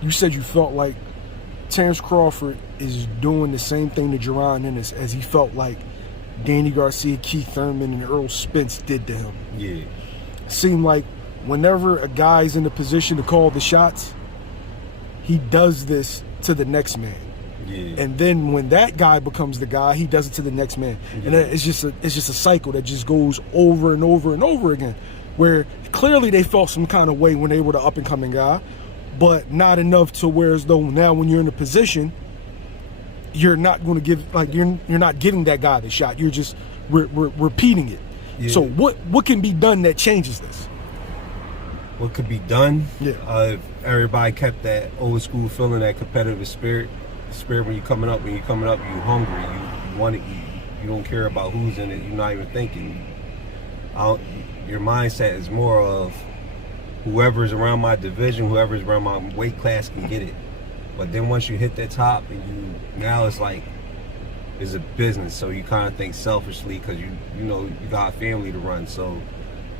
you said you felt like Terence Crawford is doing the same thing to Jerron Ennis as he felt like Danny Garcia, Keith Thurman, and Earl Spence did to him. Yeah. It seemed like whenever a guy's in a position to call the shots, he does this to the next man. Yeah. And then when that guy becomes the guy, he does it to the next man. Yeah. And it's just a cycle that just goes over and over and over again. Where clearly they felt some kind of way when they were the up and coming guy, but not enough to where as though now when you're in a position, you're not going to give, like, you're not giving that guy the shot. You're just repeating it. Yeah. So what can be done that changes this? What could be done? Yeah. If everybody kept that old school feeling, that competitive spirit when you're coming up, you hungry, you want to eat. You don't care about who's in it. You're not even thinking. Your mindset is more of whoever's around my division, whoever's around my weight class can get it. But then once you hit that top, and now it's like it's a business, so you kind of think selfishly because you know you got a family to run. So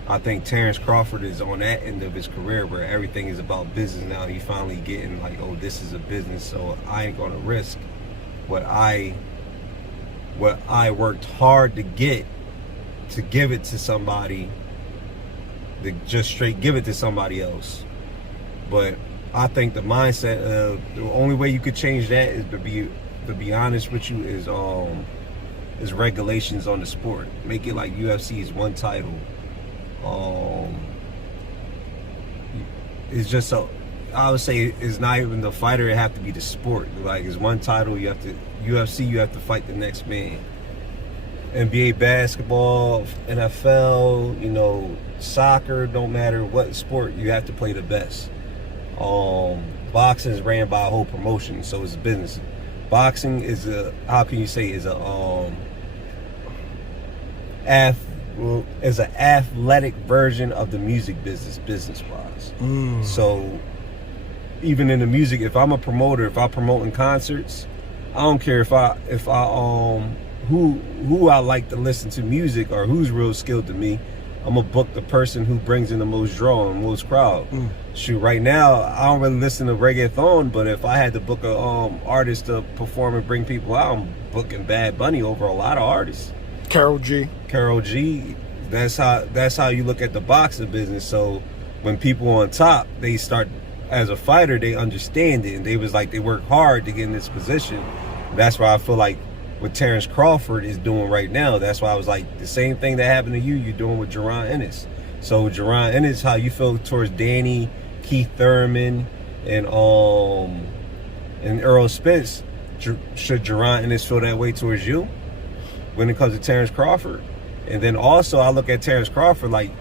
I think Terence Crawford is on that end of his career where everything is about business now. He's finally getting like, oh, this is a business, so I ain't gonna risk what I worked hard to get, to give it to somebody, to just straight give it to somebody else. But I think the mindset of the only way you could change that is to be honest with you is regulations on the sport. Make it like UFC is one title. It's just so I would say it's not even the fighter, it have to be the sport. Like it's one title, you have to fight the next man. NBA basketball, NFL, you know, soccer, don't matter what sport, you have to play the best. Boxing is ran by a whole promotion, so it's a business. Boxing is a athletic version of the music business wise. So even in the music, if I'm a promoter, if I'm promoting concerts, I don't care if I who I like to listen to music or who's real skilled to me. I'm gonna book the person who brings in the most draw and most crowd. Shoot, right now I don't really listen to reggaeton, but if I had to book a artist to perform and bring people out, I'm booking Bad Bunny over a lot of artists. Karol G. That's how you look at the boxing business. So when people on top, they start as a fighter, they understand it, and they work hard to get in this position. That's why I feel like what Terence Crawford is doing right now, that's why I was like, the same thing that happened to you're doing with Jerron Ennis. So Jerron Ennis, how you feel towards Danny, Keith Thurman, and Earl Spence, should Jerron Ennis feel that way towards you when it comes to Terence Crawford? And then also I look at Terence Crawford, like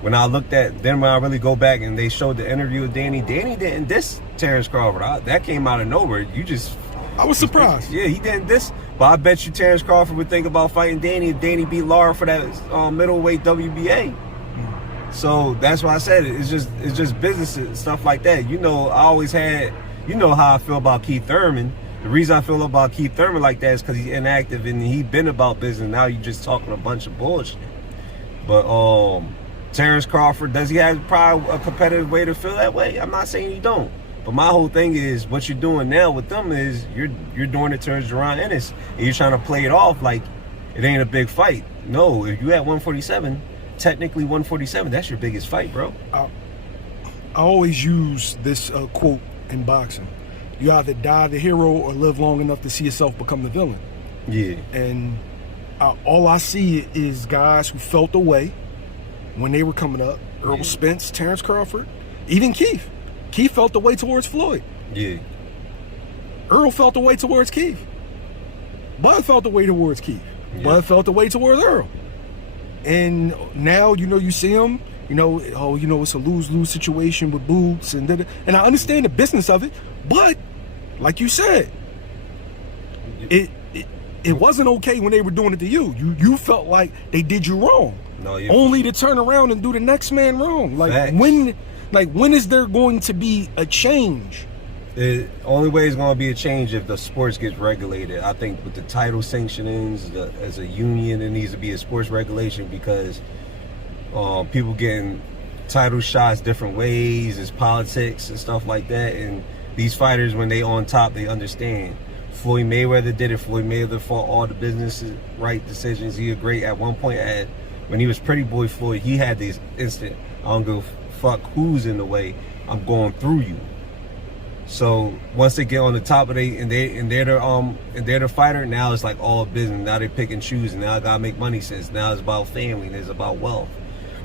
when I really go back and they showed the interview with Danny didn't diss Terence Crawford. That came out of nowhere. I was surprised. Yeah, he didn't diss. But I bet you Terence Crawford would think about fighting Danny if Danny beat Lara for that middleweight WBA. So that's why I said it. It's just business and stuff like that. You know, how I feel about Keith Thurman. The reason I feel about Keith Thurman like that is because he's inactive and he's been about business. Now you're just talking a bunch of bullshit. But Terence Crawford, does he have probably a competitive way to feel that way? I'm not saying he don't. But my whole thing is, what you're doing now with them is you're doing it towards Jerron Ennis, and you're trying to play it off like it ain't a big fight. No, if you at 147, technically 147, that's your biggest fight, bro. I always use this quote in boxing: you either die the hero or live long enough to see yourself become the villain. Yeah. And all I see is guys who felt the way when they were coming up. Earl Spence, Terence Crawford, even Keith. Keith felt the way towards Floyd. Yeah. Earl felt the way towards Keith. Bud felt the way towards Keith. Yeah. Bud felt the way towards Earl. And now, you see him, it's a lose-lose situation with Boots. And I understand the business of it, but like you said, it wasn't okay when they were doing it to you. You felt like they did you wrong. No, only to turn around and do the next man wrong. When is there going to be a change? The only way it's going to be a change if the sports gets regulated. I think with the title sanctionings, as a union, there needs to be a sports regulation because people getting title shots different ways, it's politics and stuff like that. And These fighters, when they on top, they understand. Floyd Mayweather did it. Floyd Mayweather fought all the business right decisions. He agreed at one point when he was Pretty Boy Floyd, he had this instant, I don't give a fuck who's in the way, I'm going through you. So once they get on the top of they're the fighter, now it's like all business. Now they pick and choose, and now I gotta make money sense. Now it's about family and it's about wealth.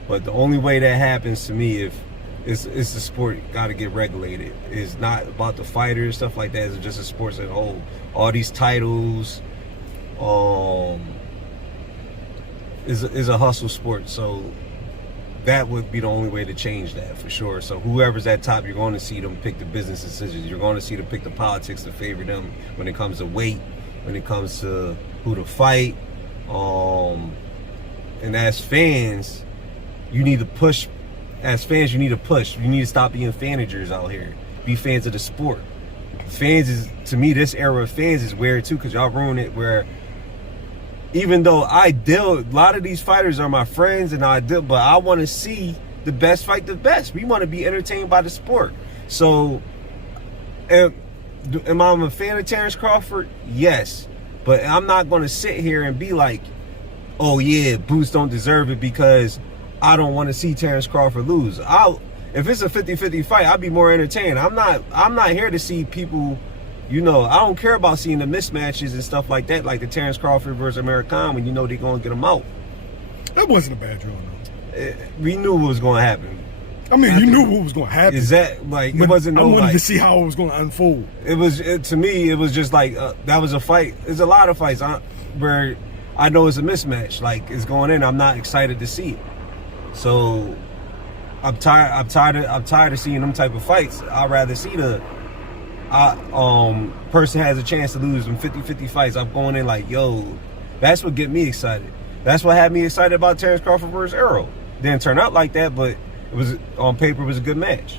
But the only way that happens to me, if it's the sport got to get regulated. It's not about the fighters, stuff like that. It's just a sports as a whole. All these titles, is a hustle sport. So that would be the only way to change that for sure. So whoever's at top, you're going to see them pick the business decisions. You're going to see them pick the politics to favor them when it comes to weight, when it comes to who to fight. And as fans, you need to push. As fans, you need to push. You need to stop being fanagers out here. Be fans of the sport. Fans is, to me, this era of fans is weird too, because y'all ruin it where even though a lot of these fighters are my friends but I want to see the best fight the best. We want to be entertained by the sport. So am I a fan of Terence Crawford? Yes. But I'm not going to sit here and be like, oh yeah, Boots don't deserve it because I don't want to see Terence Crawford lose. If it's a 50-50 fight, I'll be more entertained. I'm not here to see people, I don't care about seeing the mismatches and stuff like that, like the Terence Crawford versus American when they're going to get them out. That wasn't a bad draw, though. We knew what was going to happen. I mean, you knew what was going to happen. Is that like it wasn't no? I wanted like, to see how it was going to unfold. To me, it was just like that was a fight. There's a lot of fights where I know it's a mismatch. Like it's going in, I'm not excited to see it. So I'm tired of seeing them type of fights. I'd rather see the person has a chance to lose in 50-50 fights. I'm going in like, yo, that's what get me excited. That's what had me excited about Terence Crawford versus Errol. Didn't turn out like that, but it was on paper it was a good match.